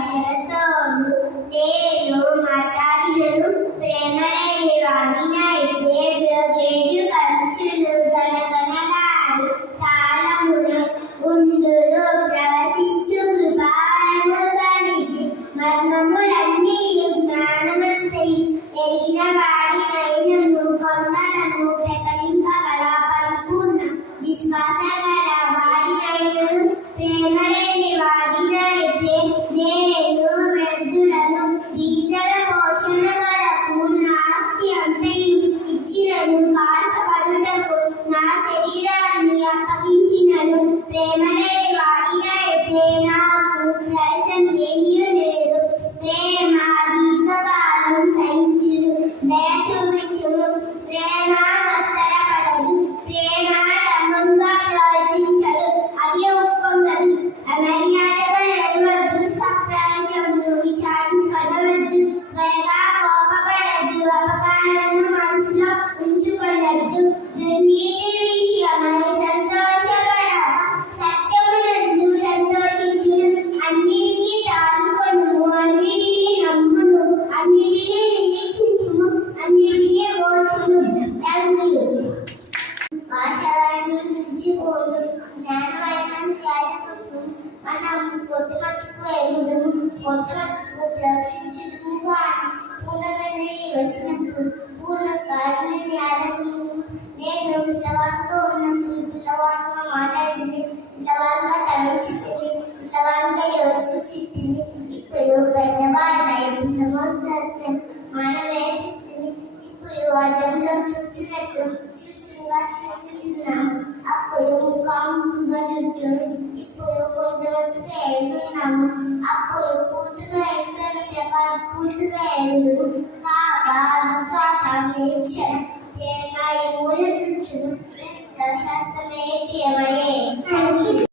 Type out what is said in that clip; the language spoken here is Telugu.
భాషలతోను నేను మాట్లాడినను ప్రేమలేని వాడినైతే బ్రగేడు కంచులు గణగణలాడు తాళముల ఉందులు ప్రవశించు కృపాలను గణికి మర్మములన్నీ జ్ఞానమంతై ఎరిగిన వాడినైనను కొండలను పెకలింపగల పరిపూర్ణ విశ్వాసగల వాడినైనను ప్రేమలేని వాడినైతే నేను వ్యర్థులను బీదల పోషణ కొరకు నా ఆస్తి అంతయు ఇచ్చినను కాల్చబడుటకు నా శరీరాన్ని అప్పగించినను ప్రేమలేని వాడినైతే నాకు ప్రయోజనం ఏమీ లేదు. ప్రేమ దీర్ఘకాలం సహించును, దయ చూపించును. ప్రేమ మత్సరపడదు, ప్రేమ డమ్మంగా ప్రవర్తించదు, అది ఒప్పందదు, అమర్యాదగా నడవద్దు, సప్రయోజనమును విచారించుకొనవద్దు, త్వరగా కోపపడద్దు, అపకారమును మనసులో ఉంచుకొనద్దు, దుర్నీతి విషయమై సంతోషపడక సత్యమునందు సంతోషించును. అన్నిటినీ తాళుకొనుము, అన్నిటినీ నమ్మును, అన్నిటినీ నిరీక్షించుము, అన్నిటినీ ఓర్చును. భాషలను నిలిచిపోను, జ్ఞానమైన త్యాగమును మనం కొట్టుమట్టుకు ఎరుగుదుము, కొట్టుమట్టుకు ప్రదర్శించుదుము కానీ పూర్ణమైన వచ్చినప్పుడు పూర్ణ కారణి జ్ఞానమును. నేను పిల్లవాడితో ఉన్నప్పుడు పిల్లవాడిగా మాట్లాడింది, పిల్లవాడిగా తలంచితిని, పిల్లవాడిగా యోచించితిని. ఇప్పుడు పెద్దవాడినై పిల్లవాడు మానవేసితిని. ఇప్పుడు అద్దంలో చూచినట్టు చూస్తున్నాము, అప్పుడు ముఖాముఖిగా చుట్టూను. ఇప్పుడు కొంతమందిగా ఎదుగుతున్నాము, అప్పుడు పూర్తిగా ఎదుగుతున్న ప్రకారం పూర్తిగా ఎదుగు కాగా విశ్వాస నిరీక్షణ ప్రేమ ఈ మూల నుంచును.